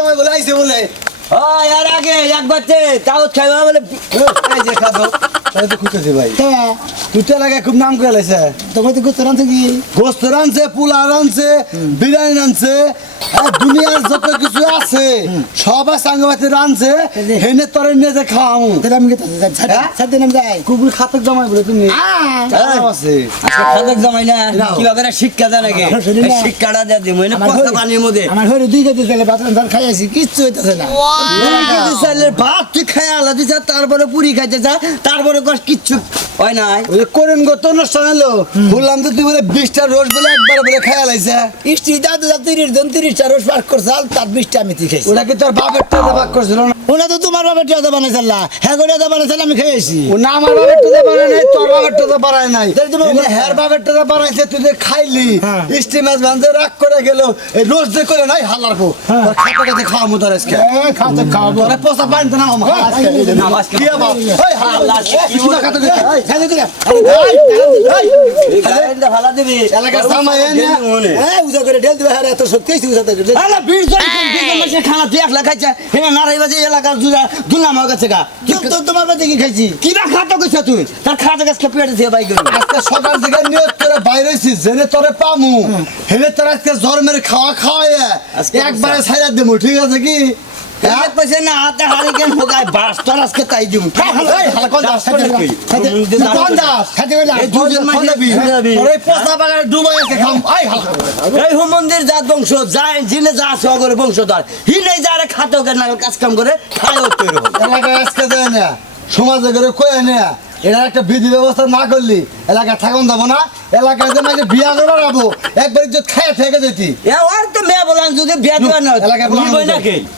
তোমায় বলে আইছে বলে আর আগে একবার তাও খাইবা বলে এই যে খাবো তাই তো খুঁজতেছি ভাই তুই তো এলাকায় খুব নাম করে লাইছে তোমার তো গোস্ত রাঁধছে কি গোস্ত রানছে পোলা রানছে বিরিয়ানি রানছে দুনিয়ার যত কিছু আছে সব সাঙ্গবাতি রানছে হেনে তরে নিয়ে যে খাওয়ামু তাহলে আমি সাথে নাম যাই কুকুর খাতক জমাই বলে তুমি আছে খাদক জমাই না কিভাবে শিক্ষা দেয় নাকি শিক্ষাটা দেয় দিই মনে কথা পানির মধ্যে আমার ঘরে 2 কেজি তেলে ভাত রান্ধার খাই আছি কিচ্ছু হইতেছে না ভাত তুই খাই আলাদা যা তারপরে পুরি খাইতে যা তারপরে কিচ্ছু হয় নাই ওই করেন গত অনুষ্ঠান এলো বললাম তো তুই বলে 20টা রোজ বলে একবার বলে খাইয়া লাইছে ইষ্টি দাদু 30 জন 30টা রোজ পাক করছে তার 20টা আমি খাইছি ওটা কি তোর বাপের টাকা ভাগ করছিল না ওনা তো তোমার বাবার টাকা বানাইছিল না হ্যাঁ করে টাকা বানাইছিল আমি খাইছি ও না আমার বাপের টাকা বানায় নাই তোর বাপের টাকা বানায় নাই হের বাপের টাকা বানাইছে তুই যে খাইলি স্টিম মাছ বান্ধে রাগ করে গেল এই রোজ যে করে নাই হালার পো তোর খাতা কাছে খাওয়া মতো আজকে খাতে খাওয়াবো তোরে পোষা পানি তো না আমার আজকে কি বাবা এই হালা কি খাতা এই খাতে দিলা ভালা দিবি এলাকার সামাই এনে উজা করে ঢেল দিবে হ্যাঁ এত সত্যি উজা করে আলা বীর জয় খানা তুই একলা খাইছা হেনা নারাইবাজি এলাকার জুড়া দুলাম হয়ে গেছে গা তো তোমার বাড়িতে কি খাইছি কিরা খাতো কইছা তুই তার খাতা গাছ পেটে দিয়ে বাই করি আজকে সকাল থেকে নিয়ত করে বাইরে হইছিস জেনে তোরে পামু হেলে তোর আজকে জ্বর মেরে খাওয়া খাওয়াইয়া একবারে ছাইরা দেবো ঠিক আছে কি এক পয়সা না হাতে হারি কেন হোগায় বাস তোর আজকে তাই দিব কোন দাস খাতে গেলা এই দুজন মাঝে তোরে পোষা বাগানে ডুবাই আছে খাম আই হালকা এই মন্দির জাত বংশ যায় জিনে যা আছে অগরে বংশধর হি নাই যারে খাতো কেন কাজ কাম করে খায়ও তৈরি হবে এলাকায় আজকে দেয় না সমাজে করে কয়ে না এরা একটা বিধি ব্যবস্থা না করলি এলাকায় থাকুন যাবো না এলাকায় যে মাঝে বিয়া করে বেড়াবো একবার ইজ্জত খায় থেকে যেতি এ ওর তো মেয়ে বলান যদি বিয়া দেওয়া না এলাকায় নাকি